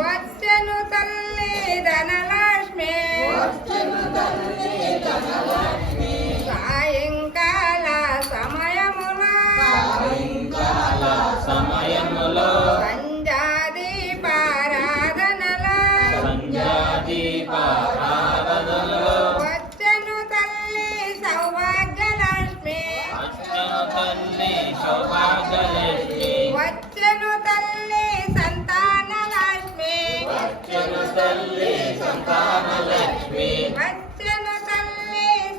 వచ్చెను తల్లి ధనలక్ష్మి సాయంకాల సమయములో సంధ్యాదీపారాధనలో వచ్చెను తల్లి సౌభాగ్యలక్ష్మి వచ్చెను తల్లి సంతానలక్ష్మి వచ్చెను తల్లి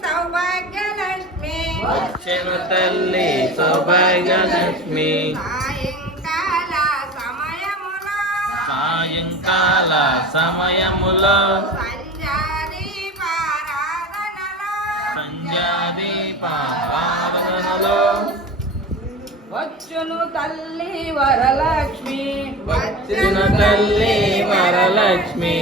సౌభాగ్యలక్ష్మి సౌభాగ్యలక్ష్మి సాయంకాల సమయములో సంధ్యాదీపారాధనలో వచ్చును తల్లి వరలక్ష్మి వచ్చును తల్లి వరలక్ష్మి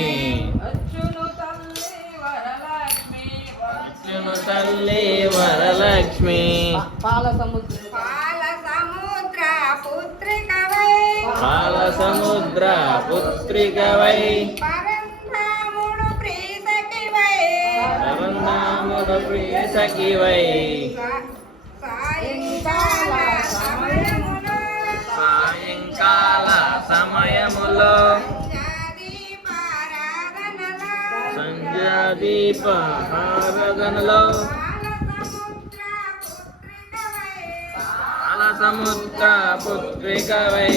వచ్చును తల్లి వరలక్ష్మి వచ్చును తల్లి వరలక్ష్మి పాల సముద్ర పుత్రికవై పాల సముద్ర పుత్రికవై పరంధాముడు ప్రీసకివై పరంధాముడు ప్రియ సఖివై సాయంకాల సమయములో సంధ్యాదీపారాధనలో పాల సముద్ర పుత్రికవై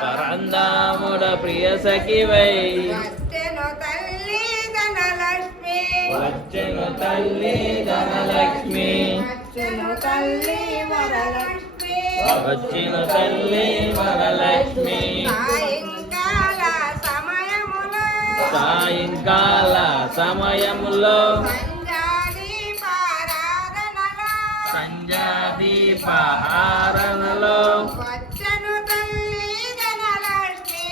పరంధాముడు ప్రియ సఖివై వచ్చెను తల్లి ధనలక్ష్మి వచ్చెను తల్లి ధనలక్ష్మి వచ్చెను తల్లి వరలక్ష్మి వచ్చెను తల్లి వరలక్ష్మి సాయంకాల సమయములో సంధ్యాదీపారాధనలో వచ్చెను తల్లి ధనలక్ష్మి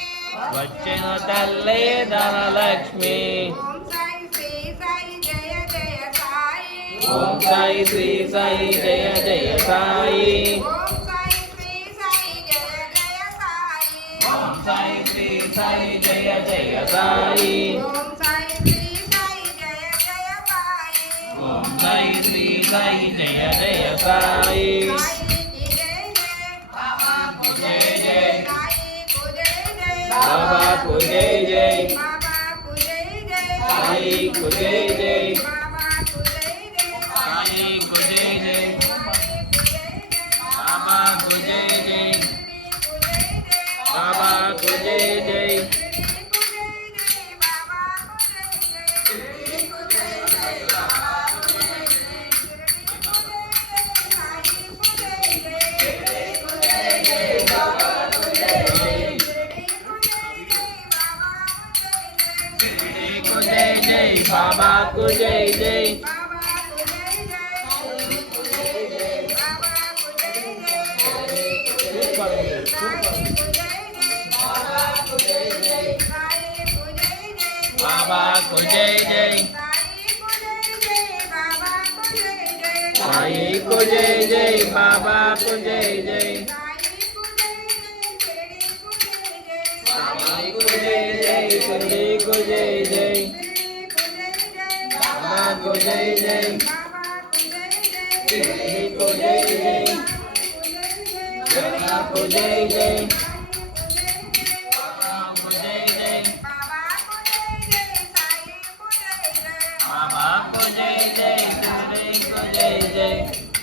వచ్చెను తల్లి ధనలక్ష్మి ఓం సాయి శ్రీ సాయి జయ జయ సాయి ఓం సాయి శ్రీ సాయి జయ జయ సాయి ఓం సాయి శ్రీ సాయి జయ జయ సాయి ఓం సాయి శ్రీ సాయి జయ జయ సాయి బాబాకు జయ జయ బాబాకు జయ జయ బాబాకు జయ జయ సాయికు జయ జయ బాబాకు జయ జయ బాబాకు జయ జయ బాబాకు జయ జయ బాబాకు జై జై బాబాకు జై జై సాయికు జై జై బాబాకు జై జై సాయికు జై జై షిరిడీకు జై జై బాబాకు జై జై షిరిడీకు జై జై బాబాకు జై జై